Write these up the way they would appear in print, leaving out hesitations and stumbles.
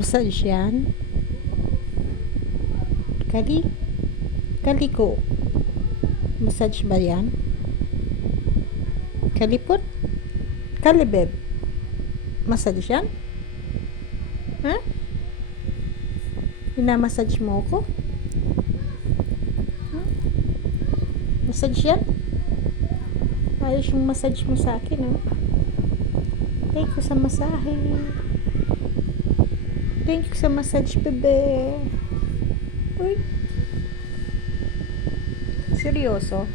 Massage yan. Kaliko. Massage ba yan? Kalipot? Kalibeb. Massage yan? Ha? Minamassage mo ko? Ha? Massage yan? Ayos yung massage mo sa akin, oh. Thank you sa masahe. Thank you sa massage, bebe. Uy. Seryoso?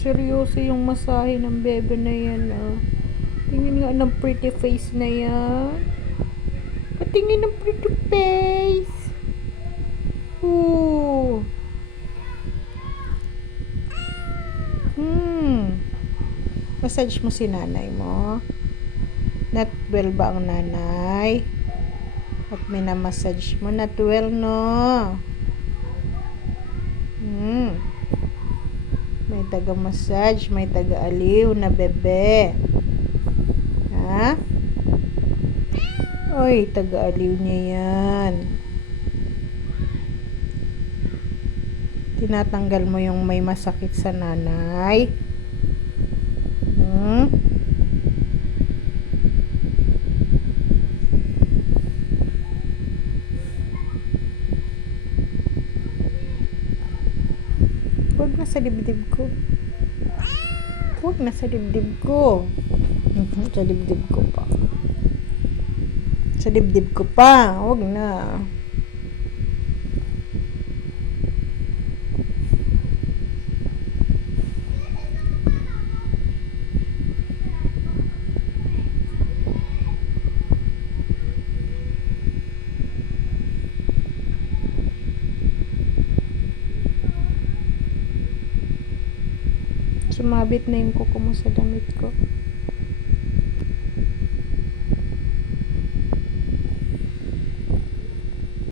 Seryoso yung masahe ng bebe na yan, ah. Tingin nga ng pretty face na yan. Patingin ng pretty face. Ooh. Massage mo si nanay mo. Not well ba ang nanay? At minamassage mo. Not well, no? May taga-massage, may taga-aliw na bebe. Ha? Oy, taga-aliw niya yan. Tinatanggal mo yung may masakit sa nanay. Huwag na sa dibdib ko. Huwag na sa dibdib ko. Sa dibdib ko pa. Sa dibdib ko pa. Huwag na. Sumabit na yung kuko mo sa damit ko.